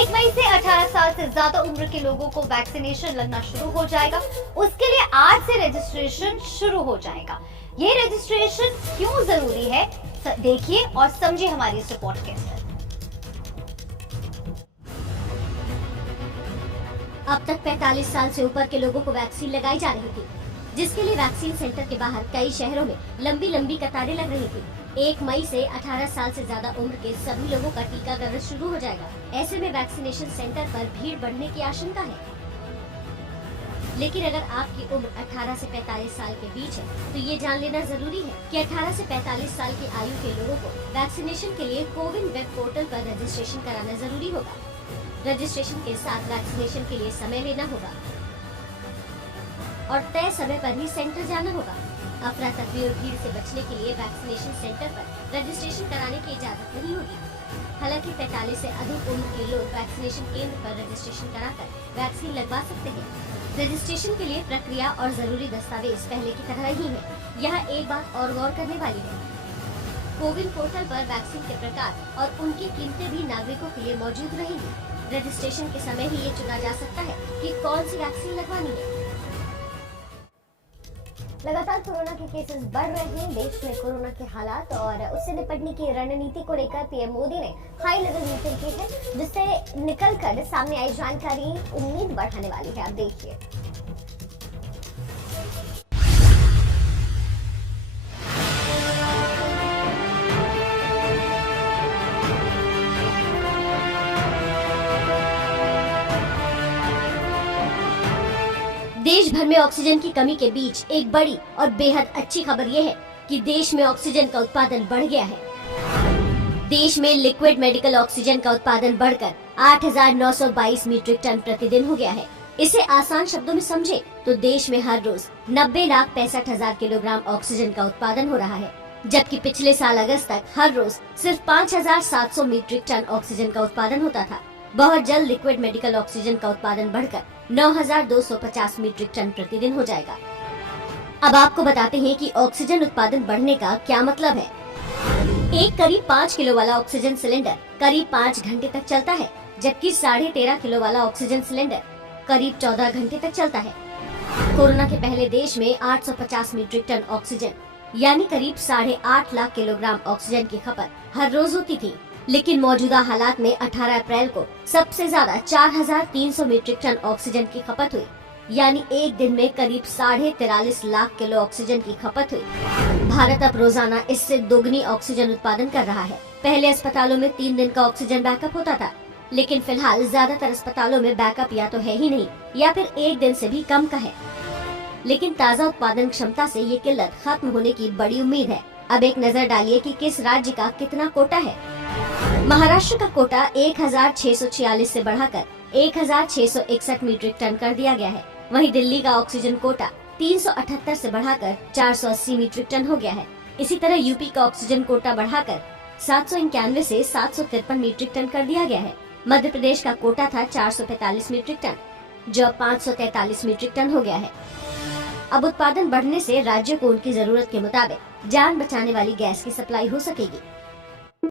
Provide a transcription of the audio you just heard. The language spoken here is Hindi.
1 मई से 18 साल से ज्यादा उम्र के लोगों को वैक्सीनेशन लगना शुरू हो जाएगा। उसके लिए आज से रजिस्ट्रेशन शुरू हो जाएगा। ये रजिस्ट्रेशन क्यों जरूरी है, देखिए और समझिए हमारी इस रिपोर्ट के अंदर। अब तक 45 साल से ऊपर के लोगों को वैक्सीन लगाई जा रही थी, जिसके लिए वैक्सीन सेंटर के बाहर कई शहरों में लंबी लंबी कतारें लग रही थी। 1 मई से 18 साल से ज्यादा उम्र के सभी लोगों का टीकाकरण शुरू हो जाएगा। ऐसे में वैक्सीनेशन सेंटर पर भीड़ बढ़ने की आशंका है। लेकिन अगर आपकी उम्र 18 से 45 साल के बीच है तो ये जान लेना जरूरी है कि 18 से 45 साल की आयु के लोगों को वैक्सीनेशन के लिए कोविन वेब पोर्टल पर रजिस्ट्रेशन कराना जरूरी होगा। रजिस्ट्रेशन के साथ वैक्सीनेशन के लिए समय लेना होगा और तय समय पर ही सेंटर जाना होगा। अफरा तफरी और भीड़ से बचने के लिए वैक्सीनेशन सेंटर पर रजिस्ट्रेशन कराने की इजाजत नहीं होगी। हालांकि 45 से अधिक उम्र के लोग वैक्सीनेशन केंद्र पर रजिस्ट्रेशन कराकर वैक्सीन लगवा सकते हैं। रजिस्ट्रेशन के लिए प्रक्रिया और जरूरी दस्तावेज पहले की तरह ही है। यहाँ एक बात और गौर करने वाली है, कोविन पोर्टल पर वैक्सीन के प्रकार और उनकी कीमतें भी नागरिकों के लिए मौजूद रहेंगी। रजिस्ट्रेशन के समय ही ये चुना जा सकता है कि कौन सी वैक्सीन लगवानी है। लगातार कोरोना के केसेस बढ़ रहे हैं। देश में कोरोना के हालात और उससे निपटने की रणनीति को लेकर पीएम मोदी ने हाई लेवल मीटिंग की है, जिससे निकलकर सामने आई जानकारी उम्मीद बढ़ाने वाली है। आप देखिए। देश भर में ऑक्सीजन की कमी के बीच एक बड़ी और बेहद अच्छी खबर यह है कि देश में ऑक्सीजन का उत्पादन बढ़ गया है। देश में लिक्विड मेडिकल ऑक्सीजन का उत्पादन बढ़कर 8,922 मीट्रिक टन प्रतिदिन हो गया है। इसे आसान शब्दों में समझे तो देश में हर रोज 90,65,000 किलोग्राम ऑक्सीजन का उत्पादन हो रहा है, जबकि पिछले साल अगस्त तक हर रोज सिर्फ 5,700 मीट्रिक टन ऑक्सीजन का उत्पादन होता था। बहुत जल्द लिक्विड मेडिकल ऑक्सीजन का उत्पादन बढ़कर 9,250 मीट्रिक टन प्रतिदिन हो जाएगा। अब आपको बताते हैं कि ऑक्सीजन उत्पादन बढ़ने का क्या मतलब है। एक करीब 5 किलो वाला ऑक्सीजन सिलेंडर करीब 5 घंटे तक चलता है, जबकि 13.5 किलो वाला ऑक्सीजन सिलेंडर करीब 14 घंटे तक चलता है। कोरोना के पहले देश में 850 मीट्रिक टन ऑक्सीजन यानी करीब 8.5 लाख किलोग्राम ऑक्सीजन की खपत हर रोज होती थी। लेकिन मौजूदा हालात में 18 अप्रैल को सबसे ज्यादा 4,300 मीट्रिक टन ऑक्सीजन की खपत हुई, यानी एक दिन में करीब 43.5 लाख किलो ऑक्सीजन की खपत हुई। भारत अब रोजाना इससे दोगुनी ऑक्सीजन उत्पादन कर रहा है। पहले अस्पतालों में 3 दिन का ऑक्सीजन बैकअप होता था, लेकिन फिलहाल ज्यादातर अस्पतालों में बैकअप या तो है ही नहीं या फिर एक दिन से भी कम का है। लेकिन ताज़ा उत्पादन क्षमता से ये किल्लत खत्म होने की बड़ी उम्मीद है। अब एक नजर डालिए कि किस राज्य का कितना कोटा है। महाराष्ट्र का कोटा 1,646 से बढ़ाकर 1,661 मीट्रिक टन कर दिया गया है। वहीं दिल्ली का ऑक्सीजन कोटा 378 से बढ़ाकर 480 मीट्रिक टन हो गया है। इसी तरह यूपी का ऑक्सीजन कोटा बढ़ाकर 791 से 753 मीट्रिक टन कर दिया गया है। मध्य प्रदेश का कोटा था 445 मीट्रिक टन, जो अब 543 मीट्रिक टन हो गया है। अब उत्पादन बढ़ने से राज्यों को उनकी जरूरत के मुताबिक जान बचाने वाली गैस की सप्लाई हो सकेगी।